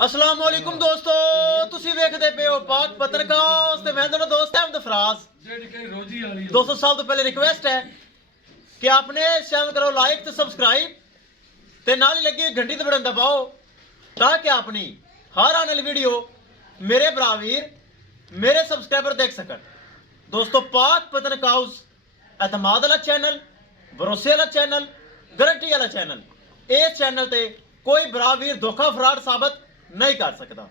अस्सलाम वालेकुम दोस्तों, तुसी वेखदे पे हो पाक पत्रकार ते मैं तेरा दोस्त अहमद फराज। दोस्तों सब तो पहले रिक्वेस्ट है कि आपने चैनल करो लाइक ते सब्सक्राइब ते नाल ही लगी घंटी ते बटन दबाओ ताकि अपनी हर आने वाली वीडियो मेरे भरा वीर मेरे सब्सक्राइबर देख सकन। दोस्तों पाक पत्रकार हाउस एतमाद वाला चैनल, भरोसे वाला चैनल, गारंटी वाला चैनल। इस चैनल ते कोई भरा वीर धोखा फ्रॉड साबित नहीं कर सकता।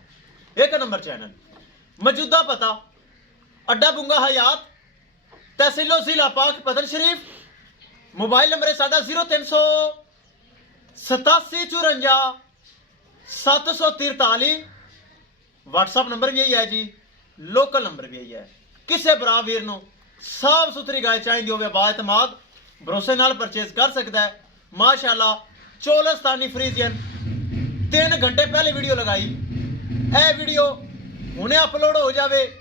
एक नंबर चैनल। मौजूदा पता अड्डा बुंगा हयात, तहसीलो जिला पाक पतन शरीफ। मोबाइल नंबर है साडा 0387 54 व्हाट्सएप नंबर भी यही है जी, लोकल नंबर भी यही है। किसी भरा वीर नूं साफ सुथरी गाय चाहिए होवे बाएतमाद भरोसे नाल परचेज कर सकता है। माशाअल्लाह चोलस्तानी फ्रीजियन 3 घंटे पहले वीडियो लगाई, ए वीडियो हुणे अपलोड हो जावे,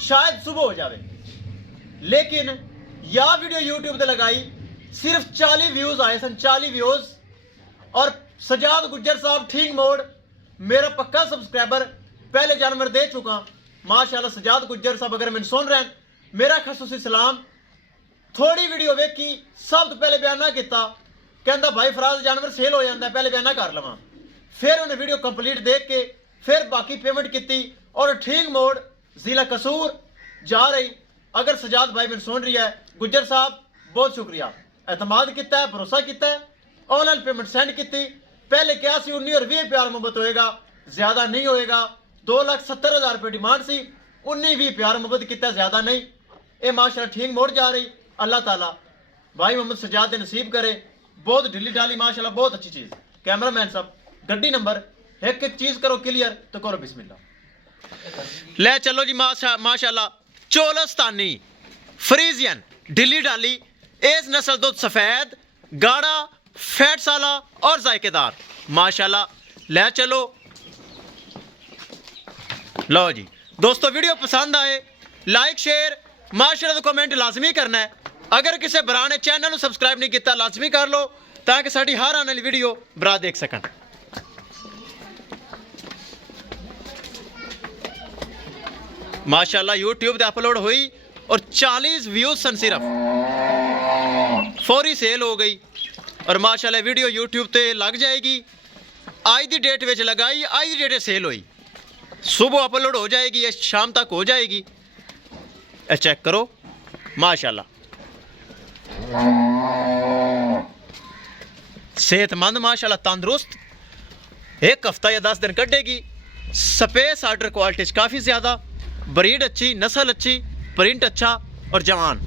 शायद सुबह हो जावे, लेकिन यह वीडियो यूट्यूब पे लगाई सिर्फ 40 व्यूज आए सन, 40 व्यूज। और सजाद गुज्जर साहब ठीक मोड़ मेरा पक्का सब्सक्राइबर पहले जानवर दे चुका। माशाल्लाह सजाद गुज्जर साहब अगर मैंने सुन रहे हैं, मेरा खसूसी सलाम। थोड़ी वीडियो वेखी, सब तो पहले बयाना किया, कहता भाई फराज जानवर सेल हो जाता है, पहले बयाना कर लवा। फिर उन्हें वीडियो कंप्लीट देख के फिर बाकी पेमेंट की और ठीक मोड़ जिला कसूर जा रही। अगर सजाद भाई मैंने सुन रही है, गुज्जर साहब बहुत शुक्रिया, एतमाद किया है, भरोसा किया है, ऑनलाइन पेमेंट सेंड की। पहले क्या सी 19 और 20 प्यार मोहब्बत होएगा, ज्यादा नहीं होएगा। 2,70,000 रुपये डिमांड सी, 19-20 प्यार मोहब्बत किया, ज्यादा नहीं। ये माशाल्लाह ठीक मोड़ जा रही। अल्लाह ताला भाई मोहम्मद सजाद दे नसीब करे। बहुत ढिली ढाली माशाल्लाह, बहुत अच्छी चीज। कैमरा मैन साहब गड्डी नंबर एक चीज करो क्लियर तो करो बिस्मिल्लाह। ले चलो जी माशाल्लाह चोलस्तानी फ्रीजियन ढिली ढाली, इस नस्ल दूध सफेद गाढ़ा फैट साला और जायकेदार माशाल्लाह। ले चलो लो जी दोस्तों, वीडियो पसंद आए लाइक शेयर माशाल्लाह तो कमेंट लाजमी करना है। अगर किसी भरा ने चैनल को सब्सक्राइब नहीं किया लाजमी कर लो ताकि साड़ी हर आने वाली वीडियो भरा देख सकन। माशाल्लाह यूट्यूब पे अपलोड हुई और 40 व्यूज सन सिर्फ, फौरी सेल हो गई। और माशाल्लाह वीडियो यूट्यूब पे लग जाएगी। आज की डेट में लगाई, आज की डेट सेल हुई, सुबह अपलोड हो जाएगी या शाम तक हो जाएगी। चेक करो माशाल्लाह सेहतमंद माशाल्लाह तंदुरुस्त, एक हफ्ता या 10 दिन कटेगी। स्पेस आर्डर क्वालिटी काफ़ी ज़्यादा, ब्रीड अच्छी, नस्ल अच्छी, प्रिंट अच्छा और जवान।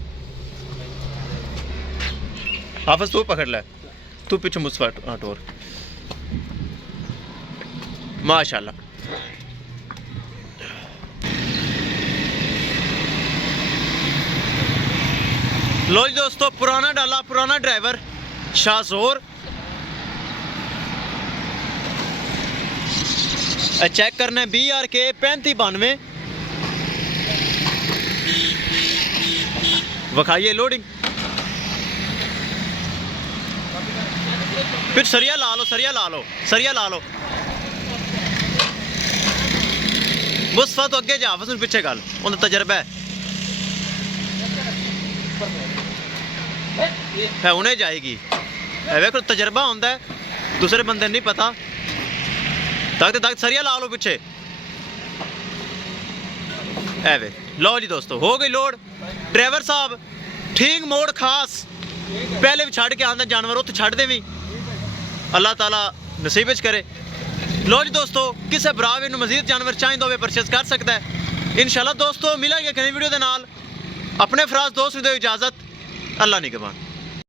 हाफिज तू पकड़ ले, तू पीछे मुझसे हटोर माशाल्लाह। लो जी दोस्तों, पुराना डाला पुराना ड्राइवर शाहजोर चेक करना है। BRK 3592 वखाइए लोडिंग। फिर सरिया ला लो, सरिया ला लो, सरिया ला लो। मुस्तफा तो अगे जा, बस पिछे गल उन्हें तजर्बा है उन्हें जाएगी। वेखो तजर्बा होता है, दूसरे बंदे नहीं पता। तक सरिया ला लो पीछे। एवे लो जी दोस्तों, हो गई लोड। ड्राइवर साहब ठीक मोड़ खास पहले भी छड़ के आंदा जानवर उत्थे छड़ दे भी, अल्लाह ताला नसीब करे। लो जी दोस्तों, किसी भरा भी मजीद जानवर चाहिए होवे परचेज कर सकता है। इंशाल्लाह दोस्तों मिलेंगे कई वीडियो के नाल। अपने फराज दोस्त दो इजाजत, अल्लाह निगहबान।